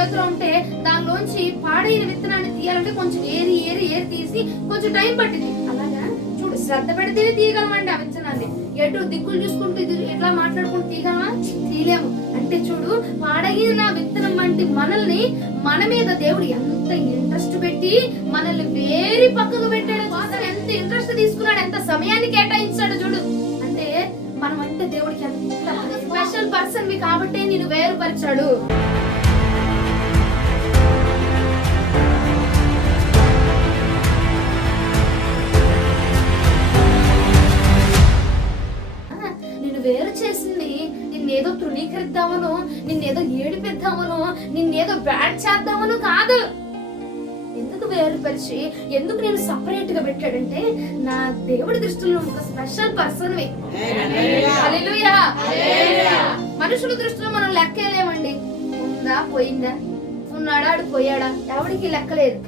చేతిలో ఉంటే దానిలోంచి పాడైన విత్తనాన్ని తీయాలంటే కొంచెం ఏరి ఏరి ఏరి తీసి కొంచెం టైం పట్టింది. అలాగా చూడు, శ్రద్ధ పెడితేనే తీయగలమండి ఆ విత్తనాన్ని. ఎటు దిక్కులు చూసుకుంటూ ఇది ఎట్లా మాట్లాడుకుంటూ తీయగలమా? తీయలేము. అంటే చూడు, పాడైన విత్తనం వంటి మనల్ని మన మీద దేవుడు ఎంత ఇంట్రెస్ట్ పెట్టి మనల్ని వేరి పక్కకు పెట్టాడు. ఎంత ఇంట్రెస్ట్ తీసుకున్నాడు, ఎంత సమయాన్ని కేటాయించాడు చూడు. అంటే మనం అంటే దేవుడికి ఎంత స్పెషల్ పర్సన్ కాబట్టి నేను వేరుపరిచాడు. వేరు చేసింది నిన్నేదో తృణీకరిద్దామనో, నిన్నేదో ఏడిపిద్దామనో, నిన్నేదో బ్యాడ్ చేద్దామనో కాదు. ఎందుకు వేరుపరిచి, ఎందుకు నేను సపరేట్ గా పెట్టాడంటే నా దేవుడి దృష్టిలో ఒక స్పెషల్ పర్సన్. హల్లెలూయా. మనుషుల దృష్టిలో మనం లెక్కలేమండి. ఉందా పోయిందా, ఉన్నాడా ఆడు పోయాడా, ఎవరికి లెక్కలేదు,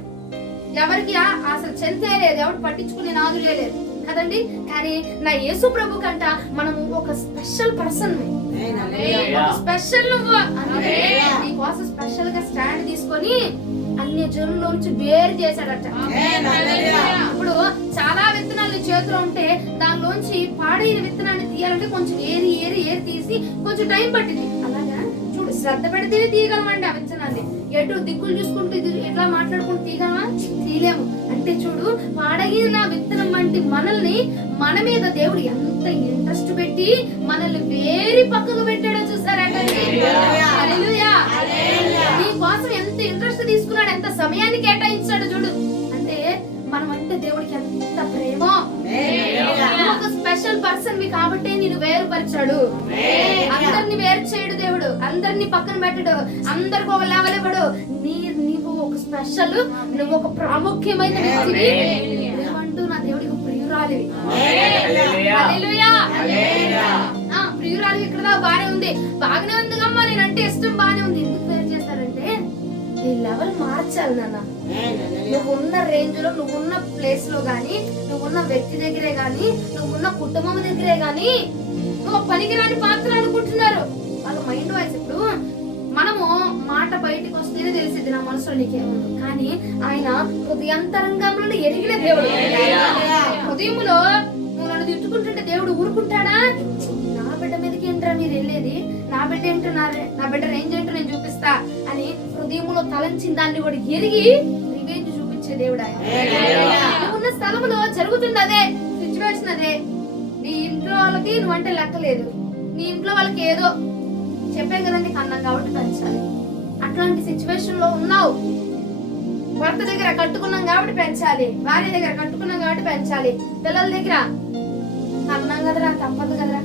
ఎవరికి అసలు చెంతే లేదు, ఎవరు పట్టించుకునే నాదులే లేదు కదండి. కానీ నా యేసు ప్రభు కంట మనము ఒక స్పెషల్ పర్సన్, స్పెషల్. నువ్వు నీకోసం స్పెషల్ గా స్టాండ్ తీసుకొని అన్ని జనుల్లో నుంచి వేరు చేశాడట. ఇప్పుడు చాలా విత్తనాలు చేతిలో ఉంటే దానిలోంచి పాడైన విత్తనాన్ని తీయాలంటే కొంచెం ఏరి ఏరి ఏరి తీసి కొంచెం టైం పట్టింది. అలాగా చూడు, శ్రద్ధ పెడితేనే తీయగలమండి ఆ విత్తనాన్ని. ఎటు దిక్కులు చూసుకుంటూ ఇది ఎట్లా మాట్లాడుకుంటూ తీయగలమా? తీయలేము. అంటే చూడు, పాడైన విత్తనం వంటి మనల్ని మన మీద దేవుడు ఎంత ఇంట్రెస్ట్ పెట్టి మనల్ని వేరి పక్కకు పెట్టాడో చూసారంటే నీ కోసం ఎంత ఇంట్రెస్ట్ తీసుకున్నాడు, ఎంత సమయాన్ని కేటాయించాడు చూడు. అంటే మనం అంటే దేవుడికి ఎంత ప్రేమ. ఒక స్పెషల్ పర్సన్ కాబట్టి నేను వేరుపరిచాడు. అందరిని వేరు చేయడు దేవుడు, అందరిని పక్కన పెట్టడు, అందరికి ఒక లెవెల్ ఇవ్వడు. నీవు ఒక స్పెషల్, నువ్వు ఒక ప్రాముఖ్యమైన వ్యక్తివి. నువ్వంటూ నా దేవుడికి ప్రియురాలివి. ప్రియురాలివి ఇక్కడ బాగానే ఉంది, బాగానే ఉంది కమ్మా, నేనంటే ఇష్టం బాగానే ఉంది. ఎందుకు వేరు చేస్తారంటే నీ లెవెల్ మార్చాలి నాన్న. నువ్వున్న రేంజ్ లో, నువ్వున్న ప్లేస్ లో గానీ, నువ్వున్న వ్యక్తి దగ్గరే గానీ, నువ్వున్న కుటుంబం దగ్గరే గానీ నువ్వు పనికిరాని పాత్ర అనుకుంటున్నారు వాళ్ళ మైండ్ వాయిస్. ఇప్పుడు మనము మాట బయటకు వస్తేనే తెలిసింది నా మనసులో నీకేముంది, కానీ ఆయన హృదయాంతరంగంలో ఎరిగిన దేవుడు. హృదయంలో నువ్వు నన్ను తిట్టుకుంటుంటే దేవుడు ఊరుకుంటాడా? నా బిడ్డ మీదకి ఏంట్రా మీరు వెళ్ళేది, నా బిడ్డ ఏంటో, నా బిడ్డ రేంజ్ ఏంటో నేను చూపిస్తా అని హృదయంలో తలంచిన దాన్ని కూడా ఎరిగి రివెంజ్ చూపించే దేవుడు ఆయన. నువ్వున్న స్థలంలో జరుగుతుంది అదే సిచ్యువేషన్, అదే. నీ ఇంట్లో వాళ్ళకి నువ్వంటే లెక్కలేదు, నీ ఇంట్లో వాళ్ళకి ఏదో చెప్పాం కదండి కన్నాం కాబట్టి పెంచాలి. అట్లాంటి సిచ్యువేషన్ లో ఉన్నావు. భర్త దగ్గర కట్టుకున్నాం కాబట్టి పెంచాలి, భార్య దగ్గర కట్టుకున్నాం కాబట్టి పెంచాలి, పిల్లల దగ్గర కన్నాం కదరా తప్పదు కదరా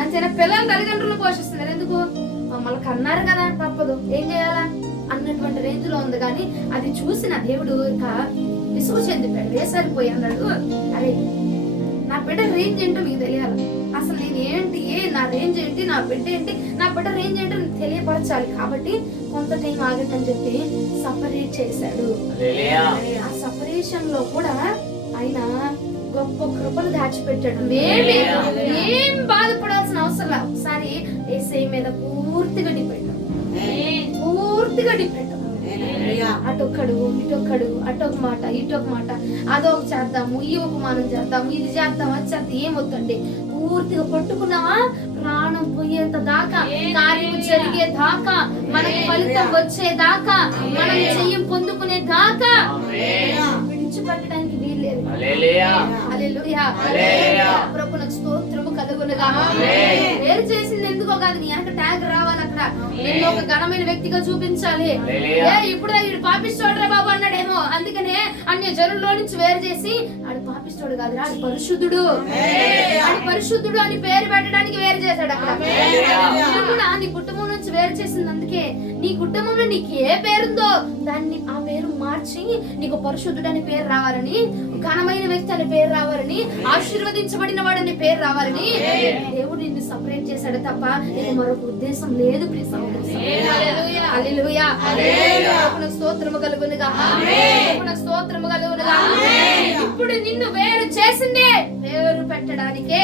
అంతేనా. పిల్లల తల్లిదండ్రులు పోషిస్తున్నారు, ఎందుకు మమ్మల్ని కన్నారు కదా తప్పదు, ఏం చేయాలా అన్నటువంటి రేంజ్ లో ఉంది. కానీ అది చూసిన దేవుడు ఇక విసుగు చెందిపోయాడు, వేసరిపోయి అన్నాడు, అరే నా బిడ్డ రేంజ్ ఏంటో మీకు తెలియాలి, అసలు నేను ఏంటి, నా రేంజ్ ఏంటి, నా బిడ్డ ఏంటి, నా బిడ్డ రేంజ్ ఏంటో తెలియపరచాలి. కాబట్టి కొంత టైం ఆగండి అని చెప్పి సపరేట్ చేశాడు. ఆ సపరేషన్ లో కూడా ఆయన గొప్ప కృపను దాచిపెట్టాడు. ఏం బాధపడాల్సిన అవసరం లేదు. ఒకసారి యేసయ్య మీద పూర్తిగా డిపెండ్, పూర్తిగా డిపెండ్. అటొక్కడు ఇటొక్కడు, అటొక మాట ఇటొక మాట, అదొక చేద్దాము, ఈ ఉపమానం చేద్దాము, ఇది చేద్దాం, అది చేద్దాం, ఏమొద్దండి. పూర్తిగా పట్టుకున్నావా ప్రాణం పోయేంత దాకా, కార్యం జరిగే దాకా, మనకి ఫలితం వచ్చే దాకా, మనం చెయ్యం పొందుకునే దాకా విడిచిపెట్టడానికి వీల్లేదు. ప్రభువునకు స్తోత్రము కలుగునుగా. వేరు చేసింది ఎందుకో కాదు, నీ వెనక ట్యాగ్ రావాలి, అక్కడ నిన్ను ఒక ఘనమైన వ్యక్తిగా చూపించాలి. ఇప్పుడు వీడు పాపిస్తోడు రా బాబు అన్నాడేమో, అందుకనే అన్య జనుల్లో నుంచి వేరు చేసి ఆడు పాపిస్తోడు కాదురా, ఆడు పరిశుద్ధుడు, ఆడు పరిశుద్ధుడు అని పేరు పెట్టడానికి వేరు చేశాడు. అక్కడ కూడా నీ కుటుంబం నుంచి వేరు చేసింది. అందుకే నీ కుటుంబంలో నీకు ఏ పేరుందో దాన్ని ఆ పేరు మార్చి నీకు పరిశుద్ధుడు అని పేరు రావాలని, ఘనమైన వ్యక్తి అని పేరు రావాలని, ఆశీర్వదించబడిన వాడని పేరు రావాలని దేవుడు నిన్ను సపరేట్ చేశాడు తప్ప నీకు మరొక ఉద్దేశం లేదు. స్తోత్రము కలుగునుగా, స్తోత్రము కలుగునుగా. ఇప్పుడు నిన్ను వేరు చేసిందే వేరు పెట్టడానికే,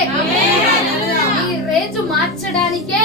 నీ రేంజ్ మార్చడానికే.